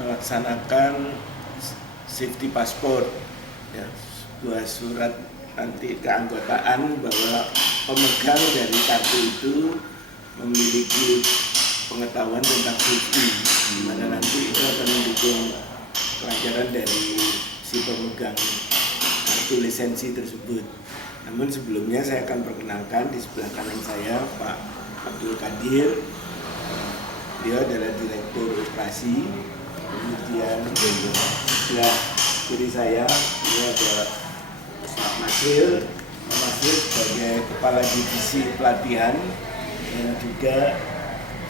melaksanakan safety passport, ya, sebuah surat nanti keanggotaan bahwa pemegang dari kartu itu memiliki pengetahuan tentang safety, di mana nanti itu akan mendukung pelajaran dari si pemegang kartu lisensi tersebut. Namun sebelumnya saya akan perkenalkan, di sebelah kanan saya Pak Abdul Qadir, dia adalah Direktur Operasi. Kemudian sebelah kiri saya ini ada Pak Masril. Pak Masril sebagai Kepala Divisi Pelatihan dan juga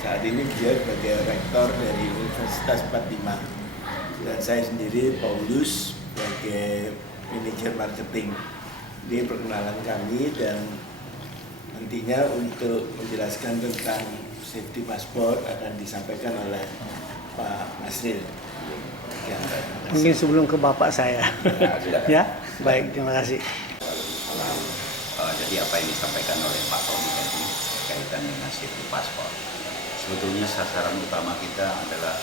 saat ini dia sebagai Rektor dari Universitas 45. Dan saya sendiri Paulus sebagai Manajer Marketing. Ini perkenalan kami, dan nantinya untuk menjelaskan tentang safety passport akan disampaikan oleh Pak Masril. Ya, mungkin sebelum ke Bapak saya. Ya, baik, terima kasih. Jadi apa yang disampaikan oleh Pak Tommy tadi kaitan dengan safety passport, sebetulnya sasaran utama kita adalah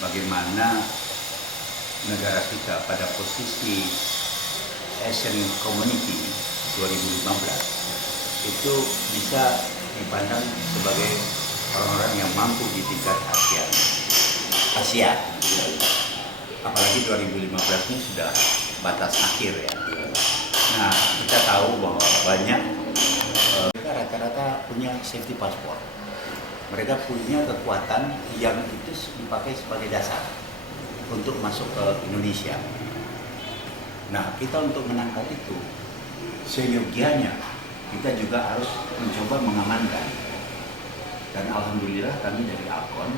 bagaimana negara kita pada posisi Asian Community 2015 itu bisa dipandang sebagai orang-orang yang mampu di tingkat Asia. Apalagi 2015 ini sudah batas akhir ya. Nah, kita tahu bahwa banyak mereka rata-rata punya safety passport. Mereka punya kekuatan yang itu dipakai sebagai dasar untuk masuk ke Indonesia. Nah, kita untuk menangkap itu, seyogianya kita juga harus mencoba mengamankan. Dan alhamdulillah kami dari Alkon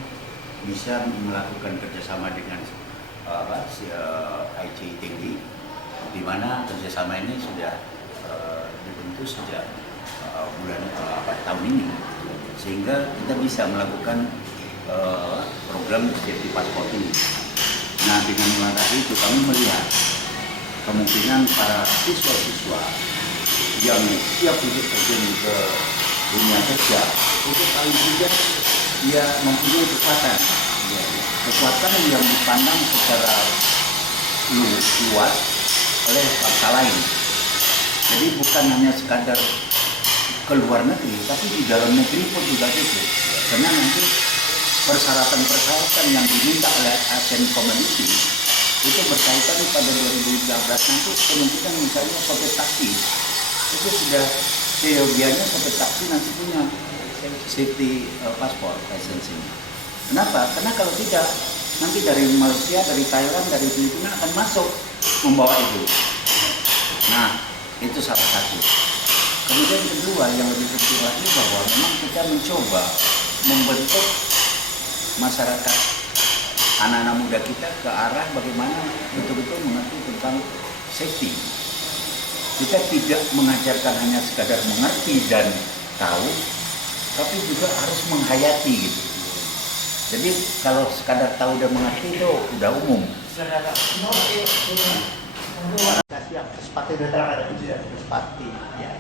bisa melakukan kerjasama dengan IC Tinggi, di mana kerjasama ini sudah dibentuk sejak bulan tahun ini, sehingga kita bisa melakukan program safety passport ini. Nah, dengan melangkah itu kami melihat kemungkinan para siswa-siswa yang siap untuk terjun ke dunia kerja itu paling tidak dia mempunyai kekuatan yang dipandang secara luas oleh bangsa lain. Jadi bukan hanya sekadar ke luar negeri, tapi di dalam negeri pun juga gitu. Karena nanti persyaratan-persyaratan yang diminta oleh Asian Community itu berkaitan pada 2013 nanti, kemungkinan misalnya sopir taksi itu sudah seyogianya sopir taksi nanti punya safety passport licensing. Kenapa? Karena kalau tidak, nanti dari Malaysia, dari Thailand, dari Filipina akan masuk membawa itu. Nah, itu salah satu. Kemudian kedua yang lebih penting lagi bahwa memang kita mencoba membentuk masyarakat, anak-anak muda kita ke arah bagaimana betul-betul mengerti tentang safety. Kita tidak mengajarkan hanya sekadar mengerti dan tahu, tapi juga harus menghayati gitu. Jadi kalau sekadar tahu dan mengerti itu udah umum. Sepati ada sepati, ya.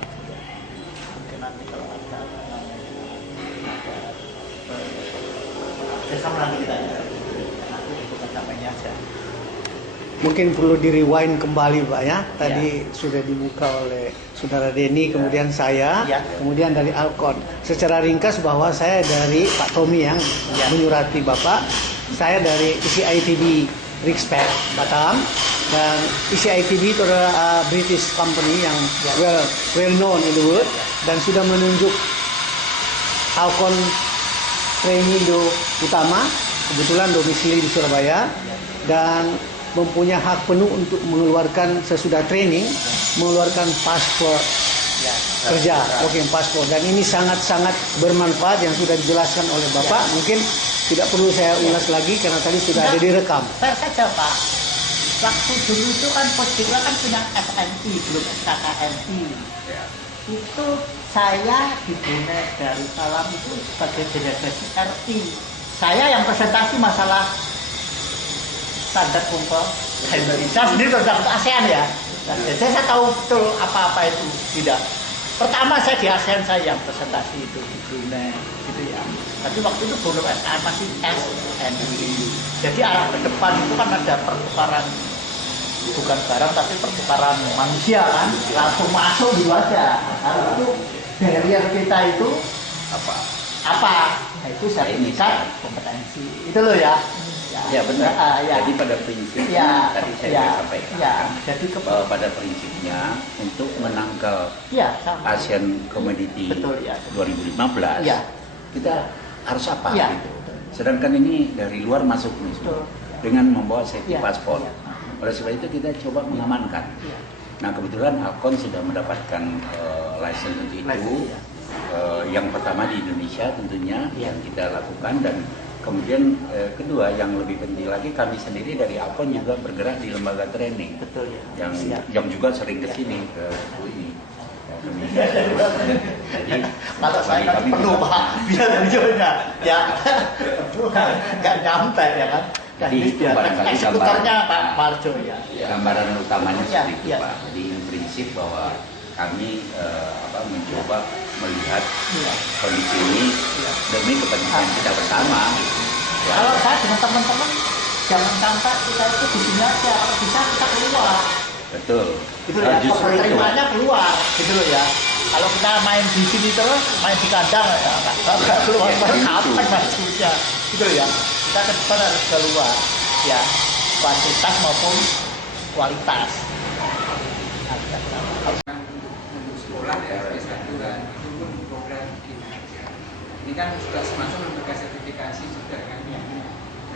Mungkin nanti kalau ada sama lagi kita nanti untuk mencapainya aja. Mungkin perlu di rewind kembali Pak ya. Tadi sudah dibuka oleh Saudara Denny, kemudian saya, kemudian dari Alkon. Secara ringkas bahwa saya dari Pak Tommy yang menyurati Bapak, saya dari ICITB Rixpec Batam, dan ICITB itu adalah British company yang well known in the world, dan sudah menunjuk Alkon Trainee utama, kebetulan domisili di Surabaya, dan mempunyai hak penuh untuk mengeluarkan sesudah training, mengeluarkan paspor kerja, working paspor. Dan ini sangat-sangat bermanfaat yang sudah dijelaskan oleh Bapak. Mungkin tidak perlu saya ulas lagi karena tadi sudah ada direkam. Saya saja Pak, waktu dulu itu kan Posdikla kan punya SMI, belum SKKMI. Itu saya dibina dari Salam itu sebagai delegasi RI. Saya yang presentasi masalah standar kumpul Indonesia sendiri terhadap ASEAN ya. Jadi saya tahu betul apa-apa itu tidak. pertama saya di ASEAN saya yang presentasi itu di Brunei gitu ya. Tapi waktu itu belum SA, masih SNI. Jadi arah ke depan itu kan ada pertukaran, bukan barang tapi pertukaran manusia kan, langsung masuk dulu aja. Kalau itu barrier kita itu apa? Nah, itu sertifikat kompetensi. Itu loh ya. Ya benar. Ya. Jadi pada prinsipnya tadi saya sampaikan jadi bahwa pada prinsipnya untuk menangkal sama. Asian Commodity Betul, ya. 2015 Ya. kita harus apa Ya. gitu. Sedangkan ini dari luar masuk nih Betul. dengan membawa safety Ya. paspor. Ya. Oleh sebab itu kita coba mengamankan. Ya. Nah kebetulan Alkon sudah mendapatkan license untuk itu. License, ya. Yang pertama di Indonesia tentunya Ya. yang kita lakukan, dan kemudian kedua yang lebih penting lagi, kami sendiri dari Alkon juga bergerak di lembaga training Betul ya. yang juga sering ke sini ke ini. Jadi Kalau saya kami perlu juga- Pak, biar videonya ya nggak nyampe ya kan. Jadi itu barangkali eksekutornya gambaran. Pak Marjo ya. Gambaran utamanya Ya, seperti itu ya. Pak. Di prinsip bahwa kami mencoba melihat Iya. kondisi ini demi kepentingan kita bersama. Ya. Kalau saya dengan teman-teman jangan sampai kita itu di sini aja, kalau bisa kita keluar. Betul. Gitu ya, Justru itu. keterimanya keluar, gitu loh ya. Kalau kita main di sini terus, main di kandang ya nggak keluar Ya, gitu. kapan maksudnya, gitu loh ya. Kita ke depan harus keluar, ya kuantitas maupun kualitas. Untuk sekolah ya S1 dan itu pun program kinerja. Ini kan sudah termasuk lembaga sertifikasi sudah kan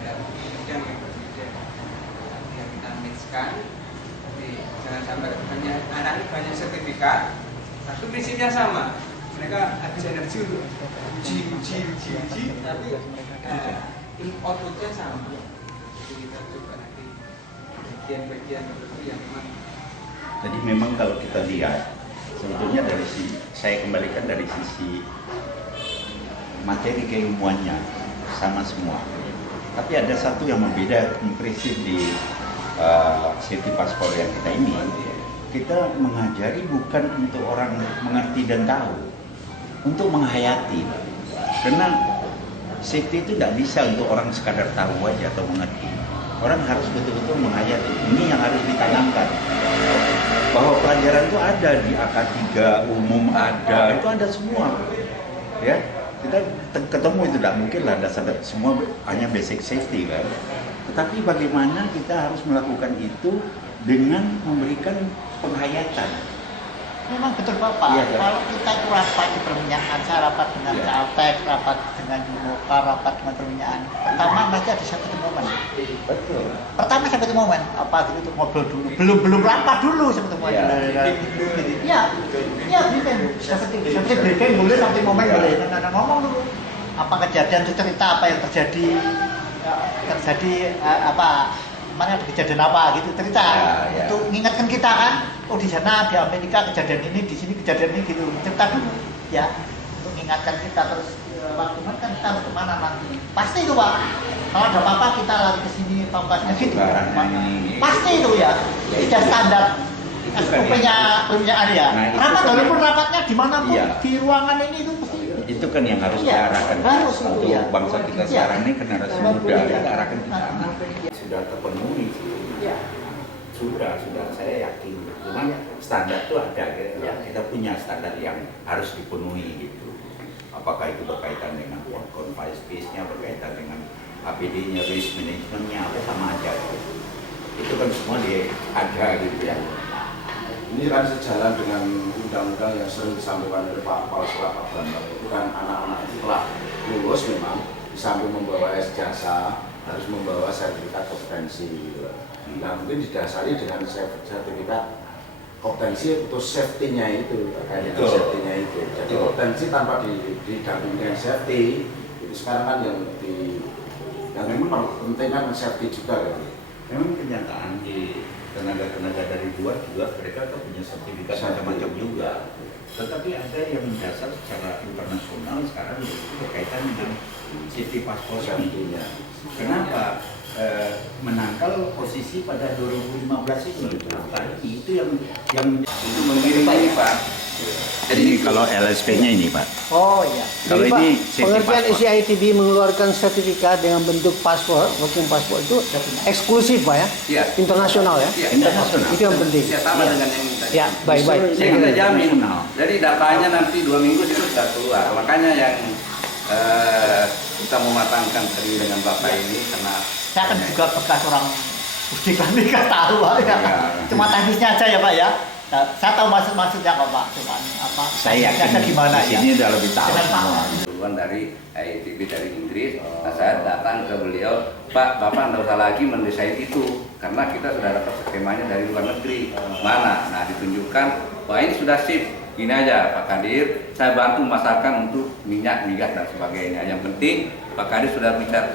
dalam bidang yang berbeda. Yang kita mixkan, jadi jangan sampai hanya anak ini banyak sertifikat, tapi prinsipnya sama. Mereka habis energi untuk uji, tapi outputnya sama. Jadi kita coba nanti bagian-bagian tertentu yang memang Jadi memang kalau kita lihat sebetulnya dari saya kembalikan dari sisi materi keilmuannya sama semua. Tapi ada satu yang membeda prinsip di safety passport yang kita ini. Kita mengajari bukan untuk orang mengerti dan tahu, untuk menghayati. Karena safety itu tidak bisa untuk orang sekadar tahu aja atau mengerti. Orang harus betul-betul menghayati. Ini yang harus ditanamkan. Bahwa pelajaran itu ada di AK3 umum ada, itu ada semua. Ya, kita ketemu itu tidak mungkin lah dasar semua hanya basic safety kan. Tetapi bagaimana kita harus melakukan itu dengan memberikan penghayatan. Memang betul Bapak, Iya, kan? kalau kita itu rapat di perminyakan, saya rapat dengan Iya. Caltek, rapat dengan Jumoka, rapat dengan perminyakan. Pertama mereka ada satu momen. Betul. Pertama sampai momen apa itu ngobrol dulu, belum rapat dulu sampai momen. Iya. Iya, seperti briefing boleh sampai momen boleh. Nah, ngomong dulu apa kejadian itu, cerita apa yang terjadi, apa mana ada kejadian apa gitu, cerita Ya. untuk mengingatkan kita kan, oh di sana di Amerika kejadian ini, di sini kejadian ini gitu, cerita dulu ya untuk mengingatkan kita. Terus waktu kan kita harus kemana nanti, pasti itu Pak, kalau ada apa-apa kita lari ke sini evakuasinya gitu. Pasti itu ya, sudah standar Itu kan SOP-nya perminyakan ya. Nah, itu Rapat kan walaupun yang- rapatnya dimanapun Iya. di ruangan ini itu pasti Itu kan yang harus Iya, diarahkan harus itu, untuk ya. bangsa kita Iya. sekarang ini generasi muda, kita arahkan ke sana. Iya. Sudah terpenuhi sih. Iya. Sudah saya yakin. Cuma standar itu ada, Iya. kita punya standar yang harus dipenuhi gitu. Apakah itu berkaitan dengan confined space-nya, berkaitan dengan APD-nya, risk management-nya, apa sama aja. Itu kan semua ada gitu ya. Ini kan sejalan dengan undang-undang yang sering disampaikan oleh Pak Kepala Sekolah Pak Bambang. Itu kan anak-anak itu telah lulus memang, di samping membawa ijazah harus membawa sertifikat kompetensi. Gitu. Nah mungkin didasari dengan sertifikat kompetensi untuk safety-nya itu, terkait dengan Betul. safety-nya itu. Jadi Betul. kompetensi tanpa didampingi dengan safety, itu sekarang kan yang memang penting kan safety juga kan. Memang kenyataan di tenaga-tenaga dari luar juga mereka kan punya sertifikat macam-macam juga. Tetapi ada yang mendasar secara internasional sekarang itu berkaitan dengan safety passport ini. Kenapa? Menangkal posisi pada 2015 itu. Itu yang Itu mengirim ini Pak, Ini kalau LSP-nya ini Pak. Oh iya. Kalau Jadi, Pak, ini safety pengertian passport. ICITB mengeluarkan sertifikat dengan bentuk password, working passport itu eksklusif Pak ya? Iya. Internasional ya? Iya. Internasional. Itu yang penting. Ya sama dengan yang tadi. Ya, baik-baik. Saya kita jamin. Internasional. Jadi datanya nanti 2 minggu itu sudah keluar. Makanya yang kita mematangkan tadi dengan Bapak ini karena Saya kan juga bekas orang mudik nikah tahu Pak ya. Iya. Cuma teknisnya aja ya Pak ya. Nah, saya tahu maksudnya kok Pak, cuman apa? Saya yakin gimana di ya? sini udah lebih tahu Dengan Pak. semua. duluan dari IITB dari Inggris. Nah, saya datang ke beliau, Pak, Bapak nggak usah lagi mendesain itu karena kita sudah dapat skemanya dari luar negeri. Mana? Nah, ditunjukkan, wah ini sudah sip. Gini aja Pak Kadir, saya bantu masarkan untuk minyak, migas dan sebagainya. Yang penting Pak Kadir sudah bicara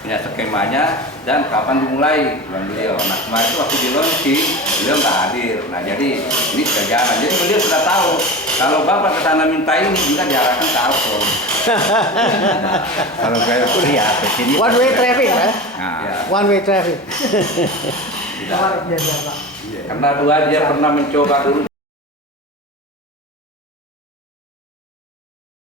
punya skemanya dan kapan dimulai, bilang beliau. Nah kemarin itu waktu di launching beliau nggak hadir. Nah jadi ini sudah jalan. Jadi beliau sudah tahu kalau Bapak ke sana minta ini juga diarahkan ke Alfor. Kalau saya ya ke sini. One way traffic ya? Nah, Ya. One way traffic. Luar biasa Pak. Karena dua dia pernah mencoba dulu.